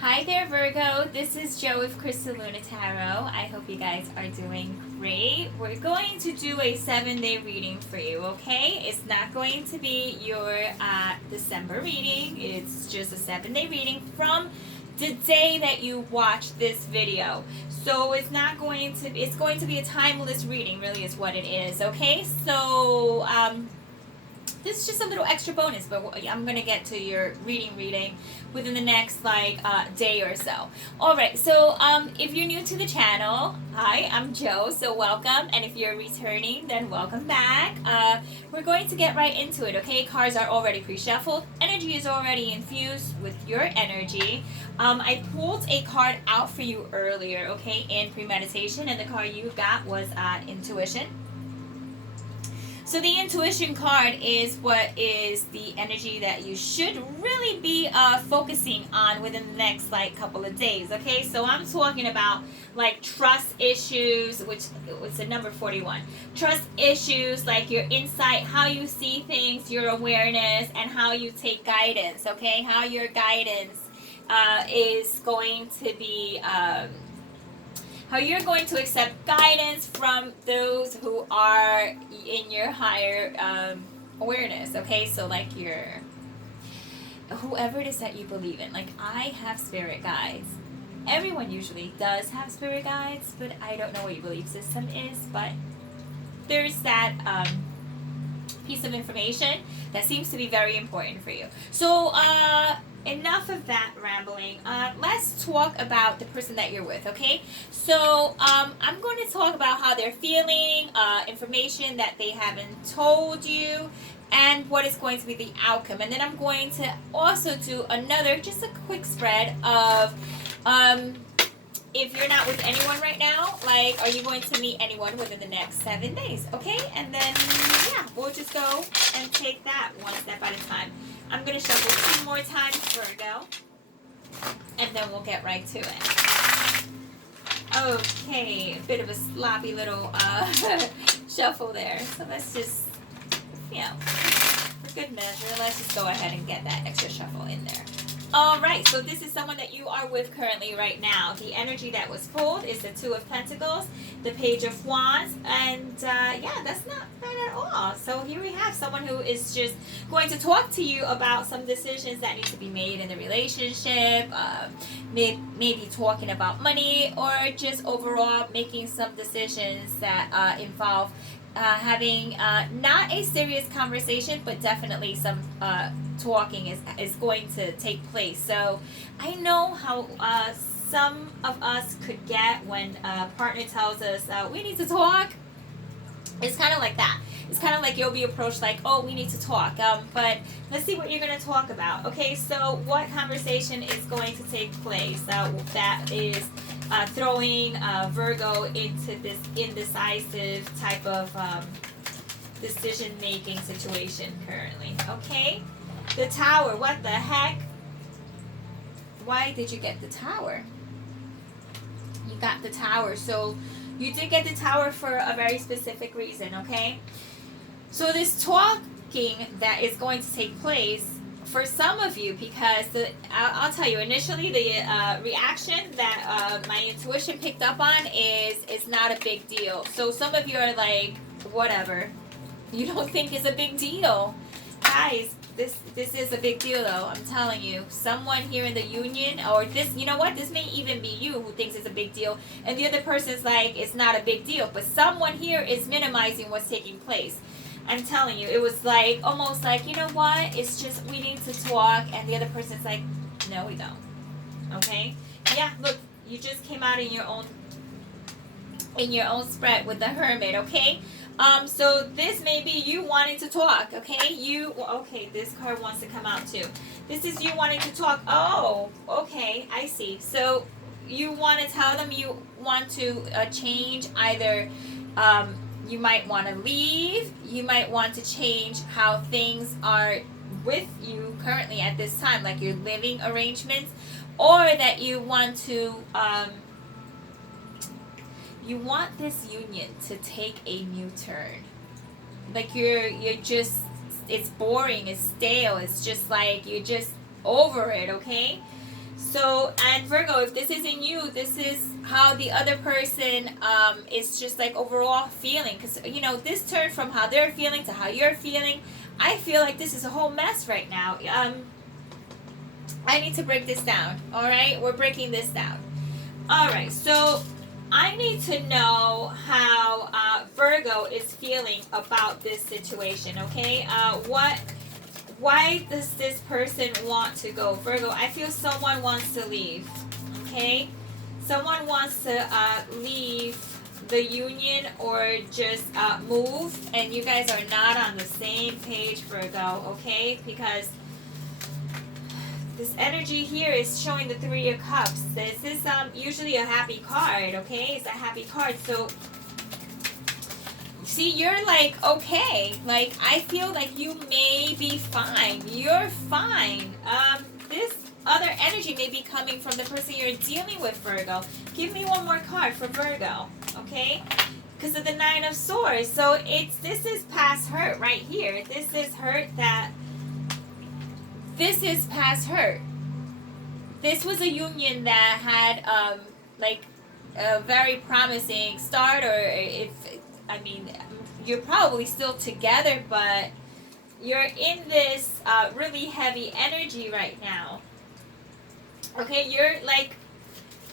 Hi there, Virgo. This is Jo with Crystal Luna Tarot. I hope you guys are doing great. We're going to do a 7-day reading for you, okay? It's not going to be your December reading. It's just a 7-day reading from the day that you watch this video. So it's going to be a timeless reading, really is what it is, okay? So, this is just a little extra bonus, but I'm gonna get to your reading within the next day or so. All right, so if you're new to the channel, hi, I'm Jo, so welcome, and if you're returning, then welcome back. We're going to get right into it, okay? Cards are already pre-shuffled, energy is already infused with your energy. I pulled a card out for you earlier, okay, in premeditation, and the card you got was intuition. So the intuition card is what is the energy that you should really be focusing on within the next couple of days. Okay, so I'm talking about trust issues, which it's a number 41. Trust issues, like your insight, how you see things, your awareness, and how you take guidance. Okay, how your guidance is going to be. How you're going to accept guidance from those who are in your higher awareness, okay? So your whoever it is that you believe in. I have spirit guides. Everyone usually does have spirit guides, but I don't know what your belief system is, but there's that piece of information that seems to be very important for you. So enough of that rambling. Let's talk about the person that you're with, okay? So I'm going to talk about how they're feeling, information that they haven't told you, and what is going to be the outcome. And then I'm going to also do just a quick spread of if you're not with anyone right now, are you going to meet anyone within the next 7 days? Okay? And then, yeah, we'll just go and take that one step at a time. I'm going to shuffle 2 more times, Virgo, and then we'll get right to it. Okay, a bit of a sloppy little shuffle there. So let's just, for good measure, let's just go ahead and get that extra shuffle in there. Alright, so this is someone that you are with currently right now. The energy that was pulled is the 2 of Pentacles, the Page of Wands, and that's not bad at all. So here we have someone who is just going to talk to you about some decisions that need to be made in the relationship, maybe talking about money, or just overall making some decisions that involve having not a serious conversation, but definitely some talking is going to take place. So I know how some of us could get when a partner tells us we need to talk. It's kind of like that. It's kind of like you'll be approached oh, we need to talk. But let's see what you're going to talk about. Okay, so what conversation is going to take place that is throwing Virgo into this indecisive type of decision-making situation currently. Okay? The Tower. What the heck? Why did you get the Tower? You got the Tower. So you did get the Tower for a very specific reason, okay? So this talking that is going to take place for some of you, because I'll tell you, initially the reaction that my intuition picked up on is not a big deal. So some of you are like, whatever. You don't think it's a big deal. Guys, this is a big deal though. I'm telling you. Someone here in the union, or this, you know what? This may even be you who thinks it's a big deal, and the other person's like, it's not a big deal. But someone here is minimizing what's taking place. I'm telling you, it was almost you know what? It's just, we need to talk, and the other person's like, no, we don't. Okay? Yeah, look, you just came out in your own spread with the Hermit, okay? So this may be you wanting to talk, okay? Okay, this card wants to come out too. This is you wanting to talk. Oh, okay, I see. So you want to tell them you want to change either, you might want to leave, you might want to change how things are with you currently at this time, like your living arrangements, or that you want to, you want this union to take a new turn. You're just, it's boring, it's stale, it's just you're just over it, okay? So, and Virgo, if this isn't you, this is how the other person is just like overall feeling. Because, you know, this turned from how they're feeling to how you're feeling. I feel like this is a whole mess right now. I need to break this down. All right, we're breaking this down. All right, so I need to know how Virgo is feeling about this situation. Okay, why does this person want to go? Virgo, I feel someone wants to leave. Okay, someone wants to leave the union or just move, and you guys are not on the same page, Virgo. Okay, because this energy here is showing the Three of Cups. This is usually a happy card, okay? It's a happy card. So, see, you're like, okay. Like, I feel like you may be fine. You're fine. This other energy may be coming from the person you're dealing with, Virgo. Give me one more card for Virgo, okay? Because of the Nine of Swords. So, this is past hurt right here. This is hurt that... This is past hurt. This was a union that had like a very promising start, or if I mean you're probably still together, but you're in this really heavy energy right now. Okay,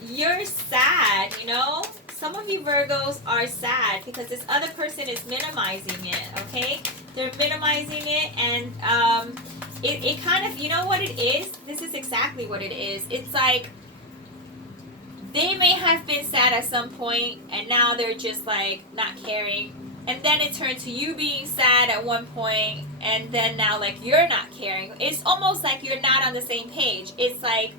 you're sad, you know? Some of you Virgos are sad because this other person is minimizing it, okay? They're minimizing it, and it kind of, you know what it is? This is exactly what it is. It's like they may have been sad at some point, and now they're just like not caring. And then it turned to you being sad at one point, and then now like you're not caring. It's almost like you're not on the same page. It's like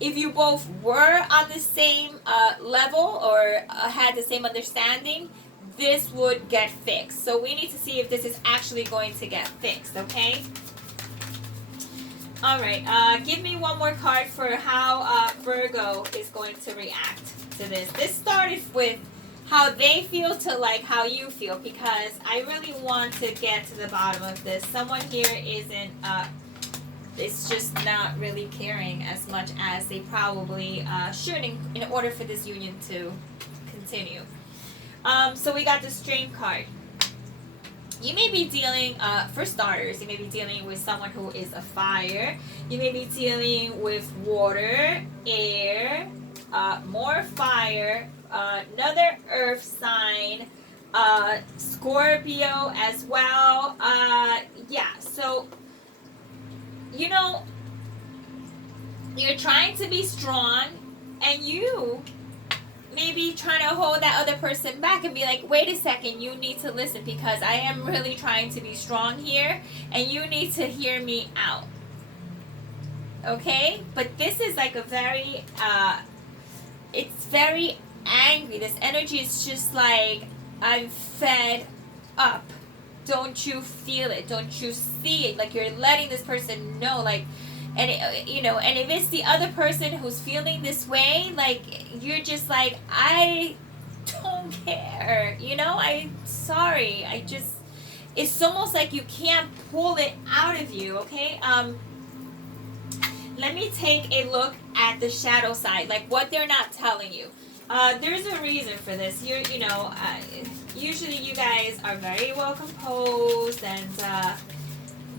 if you both were on the same level or had the same understanding, this would get fixed. So we need to see if this is actually going to get fixed, okay? All right, give me one more card for how Virgo is going to react to this. This started with how they feel to like how you feel, because I really want to get to the bottom of this. Someone here isn't, it's just not really caring as much as they probably should in order for this union to continue. So we got the Strength card. You may be dealing, for starters, you may be dealing with someone who is a fire. You may be dealing with water, air, more fire, another earth sign, Scorpio as well. Yeah, so, you know, you're trying to be strong, and you maybe trying to hold that other person back and be like, wait a second, you need to listen, because I am really trying to be strong here, and you need to hear me out. Okay? But this is like a very, it's very angry. This energy is just like, I'm fed up. Don't you feel it? Don't you see it? Like you're letting this person know, like, and it, you know, and if it's the other person who's feeling this way, like you're just like, I don't care, you know, I'm sorry, I just, it's almost like you can't pull it out of you. Okay, let me take a look at the shadow side, like what they're not telling you. There's a reason for this. You know, usually you guys are very well composed, and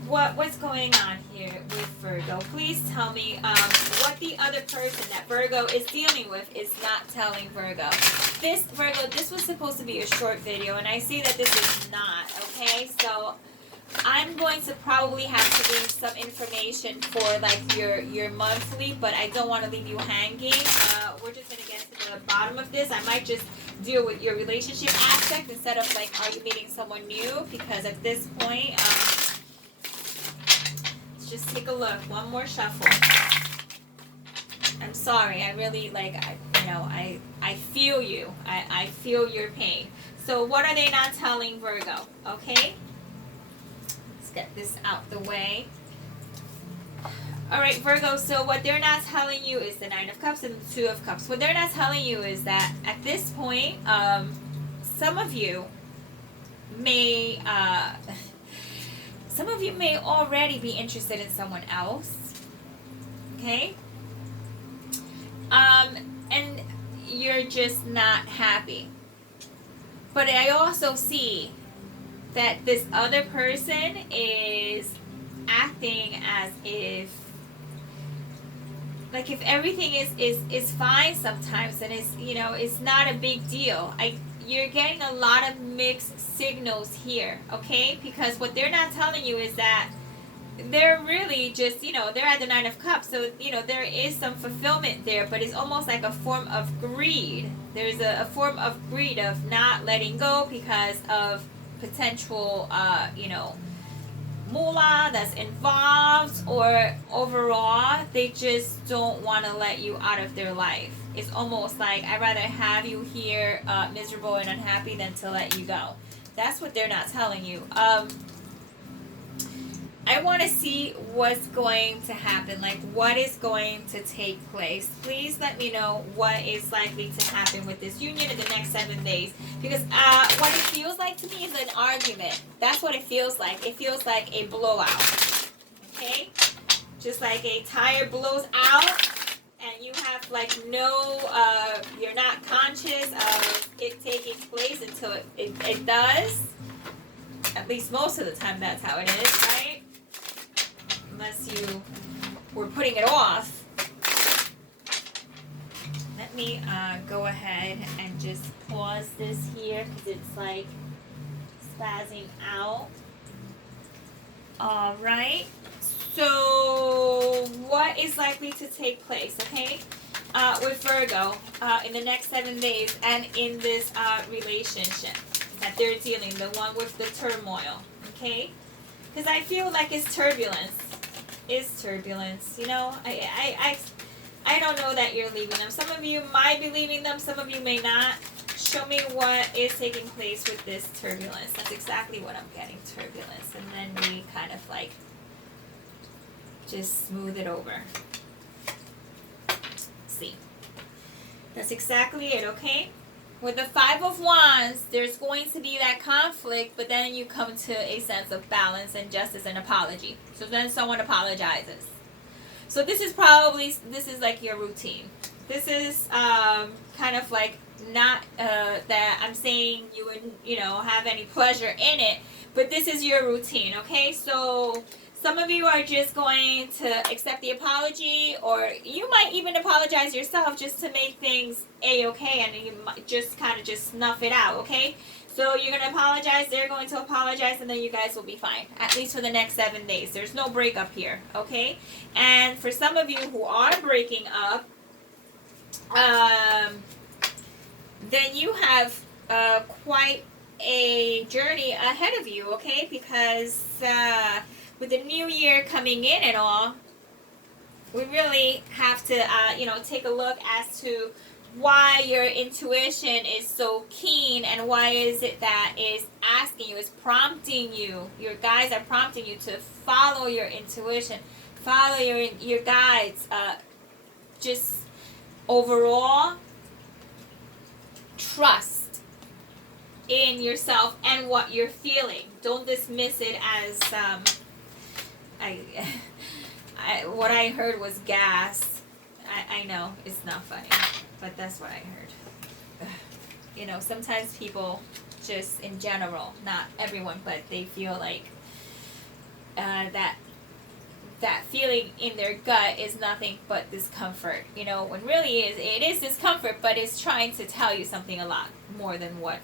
what's going on here with Virgo? Please tell me what the other person that Virgo is dealing with is not telling Virgo. Virgo, this was supposed to be a short video, and I see that this is not, okay? So I'm going to probably have to leave some information for like your monthly, but I don't want to leave you hanging. We're just going to get to the bottom of this. I might just deal with your relationship aspect instead of like, are you meeting someone new? Because at this point, let's just take a look. One more shuffle. I'm sorry. I really like, I feel you. I feel your pain. So what are they not telling Virgo? Okay. Get this out the way. All right, Virgo, so what they're not telling you is the Nine of Cups and the Two of Cups. What they're not telling you is that at this point, some of you may already be interested in someone else. Okay? you're just not happy. But I also see that this other person is acting as if, like, if everything is fine sometimes, and it's not a big deal. You're getting a lot of mixed signals here, okay? Because what they're not telling you is that they're really just, they're at the Nine of Cups, so there is some fulfillment there, but it's almost like a form of greed. There's a form of greed of not letting go because of potential moolah that's involved, or overall they just don't want to let you out of their life. It's almost like, I'd rather have you here miserable and unhappy than to let you go. That's what they're not telling you. I want to see what's going to happen, like what is going to take place. Please let me know what is likely to happen with this union in the next 7 days. Because what it feels like to me is an argument. That's what it feels like. It feels like a blowout. Okay? Just like a tire blows out and you have like you're not conscious of it taking place until it does. At least most of the time that's how it is, right? Unless you were putting it off. Let me go ahead and just pause this here because it's like spazzing out. All right. So what is likely to take place, okay, with Virgo in the next 7 days and in this relationship that they're dealing, the one with the turmoil, okay? Because I feel like it's turbulence. It's turbulence, I don't know that you're leaving them. Some of you might be leaving them, some of you may not. Show me what is taking place with this turbulence. That's exactly what I'm getting, turbulence. And then we kind of like just smooth it over. See. That's exactly it, okay? With the Five of Wands, there's going to be that conflict, but then you come to a sense of balance and justice and apology. So then someone apologizes. So this is like your routine. This is kind of like not that I'm saying you would, have any pleasure in it, but this is your routine, okay? So some of you are just going to accept the apology, or you might even apologize yourself just to make things A-okay, and you might just kind of just snuff it out, okay? So you're going to apologize, they're going to apologize, and then you guys will be fine, at least for the next 7 days. There's no breakup here, okay? And for some of you who are breaking up, then you have quite a journey ahead of you, okay? Because with the new year coming in and all, we really have to, take a look as to why your intuition is so keen, and why is it that is asking you, is prompting you. Your guides are prompting you to follow your intuition, follow your guides. Just overall, trust in yourself and what you're feeling. Don't dismiss it as what I heard was gas. I know it's not funny, but that's what I heard. Sometimes people just in general, not everyone, but they feel like that feeling in their gut is nothing but discomfort, when really it is discomfort, but it's trying to tell you something a lot more than what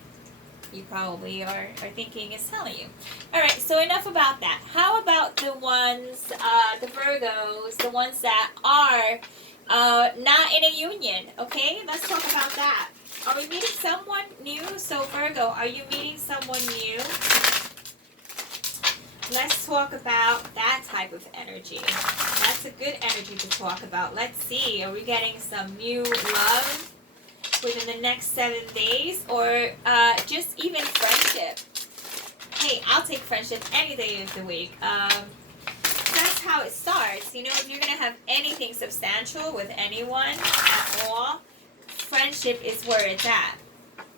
you probably are thinking is telling you. All right, so enough about that. How about the ones, the Virgos, the ones that are not in a union, okay? Let's talk about that. Are we meeting someone new? So Virgo, are you meeting someone new? Let's talk about that type of energy. That's a good energy to talk about. Let's see, are we getting some new love within the next 7 days, or just even friendship? Hey, I'll take friendship any day of the week. That's how it starts. If you're going to have anything substantial with anyone at all, friendship is where it's at,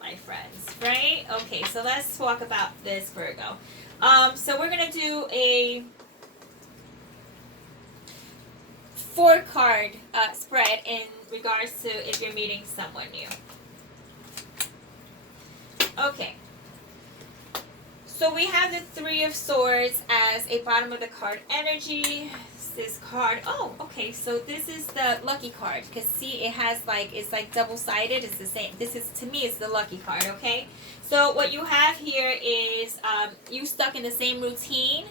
my friends, right? Okay, so let's talk about this, Virgo. So we're going to do a 4-card spread in regards to if you're meeting someone new. Okay. So we have the Three of Swords as a bottom of the card energy. This card, oh, okay, so this is the lucky card, because see, it has like, it's like double-sided. It's the same. This is, to me, it's the lucky card. Okay, so what you have here is you stuck in the same routine.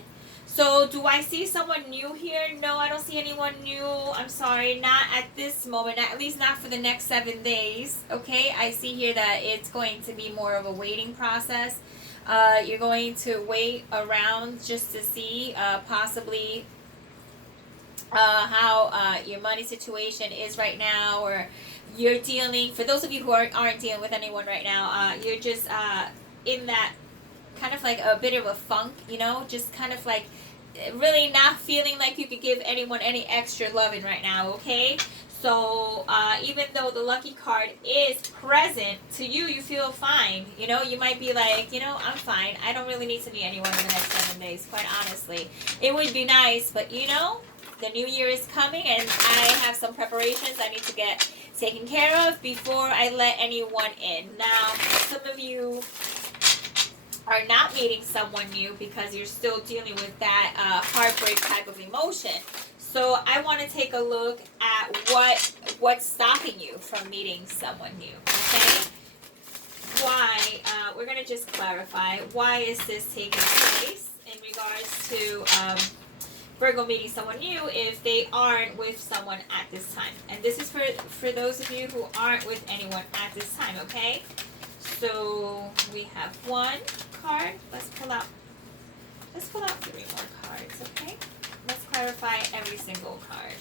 So do I see someone new here? No, I don't see anyone new. I'm sorry, not at this moment, at least not for the next 7 days. Okay, I see here that it's going to be more of a waiting process. You're going to wait around just to see possibly how your money situation is right now, or you're dealing, for those of you who aren't dealing with anyone right now, you're just in that kind of like a bit of a funk, you know, just kind of like really not feeling like you could give anyone any extra loving right now. Okay, so even though the lucky card is present to you, you feel fine. You know, you might be like, you know, I'm fine, I don't really need to meet anyone in the next 7 days. Quite honestly, it would be nice, but you know, the new year is coming and I have some preparations I need to get taken care of before I let anyone in. Now, some of you are not meeting someone new because you're still dealing with that heartbreak type of emotion. So I want to take a look at what's stopping you from meeting someone new. Okay? Why? We're going to just clarify. Why is this taking place in regards to Virgo meeting someone new if they aren't with someone at this time? And this is for those of you who aren't with anyone at this time, okay? So we have 1 card. Let's pull out 3 more cards, okay? Let's clarify every single card.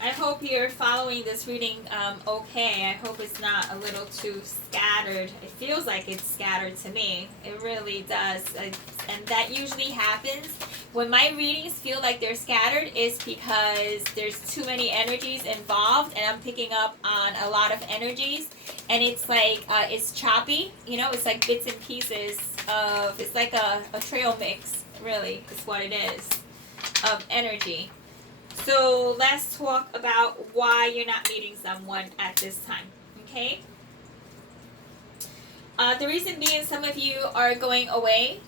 I hope you're following this reading okay. I hope it's not a little too scattered. It feels like it's scattered to me. It really does. And that usually happens when my readings feel like they're scattered, is because there's too many energies involved and I'm picking up on a lot of energies, and it's like it's choppy, you know, it's like bits and pieces of, it's like a trail mix, really, is what it is, of energy. So let's talk about why you're not meeting someone at this time, okay? The reason being, some of you are going away,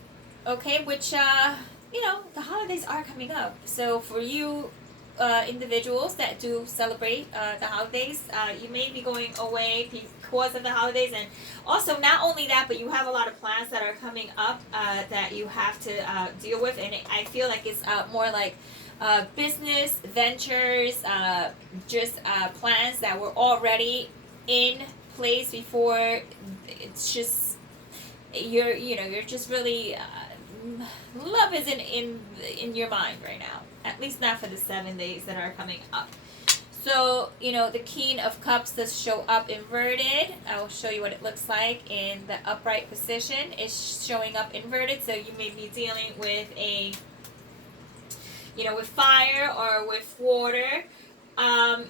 okay, which, you know, the holidays are coming up. So for you individuals that do celebrate the holidays, you may be going away because of the holidays. And also, not only that, but you have a lot of plans that are coming up that you have to deal with. And I feel like it's more like business ventures, just plans that were already in place before. It's just you're just really love isn't in your mind right now, at least not for the 7 days that are coming up. So, you know, the King of Cups does show up inverted. I will show you what it looks like in the upright position. It's showing up inverted, so you may be dealing with with fire or with water.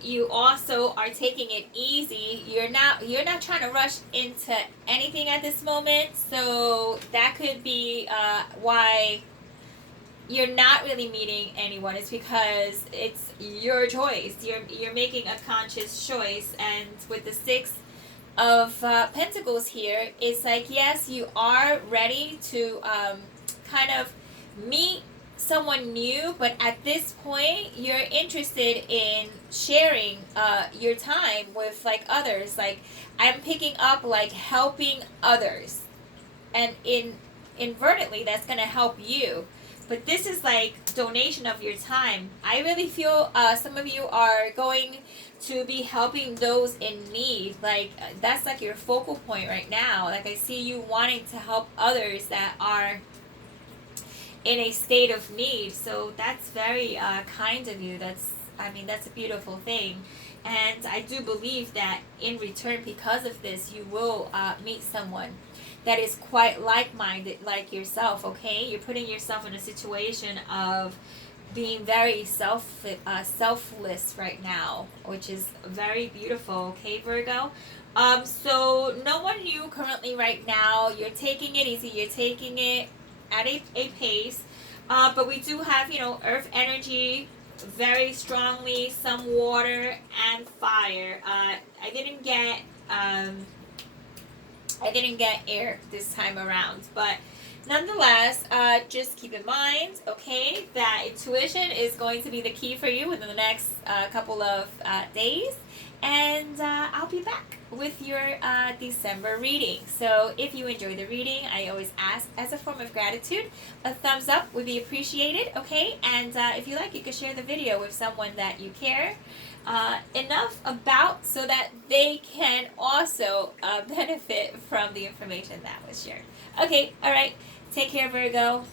You also are taking it easy. You're not trying to rush into anything at this moment. So that could be why you're not really meeting anyone. It's because it's your choice. You're making a conscious choice. And with the 6 of Pentacles here, it's like, yes, you are ready to kind of meet someone new, but at this point you're interested in sharing your time with like others. Like, I'm picking up like helping others, and inadvertently that's going to help you, but this is like donation of your time. I really feel some of you are going to be helping those in need. Like, that's like your focal point right now. Like, I see you wanting to help others that are in a state of need. So that's very kind of you. That's a beautiful thing. And I do believe that in return, because of this, you will meet someone that is quite like-minded like yourself, okay? You're putting yourself in a situation of being very selfless right now, which is very beautiful, okay, Virgo? So no one new currently right now. You're taking it easy. You're taking it at a pace. But we do have, earth energy very strongly, some water and fire. Um, I didn't get air this time around, but nonetheless, just keep in mind, okay, that intuition is going to be the key for you within the next couple of days, and I'll be back with your December reading. So if you enjoy the reading, I always ask as a form of gratitude, a thumbs up would be appreciated, okay? And if you like, you can share the video with someone that you care enough about so that they can also benefit from the information that was shared. Okay, all right. Take care, Virgo.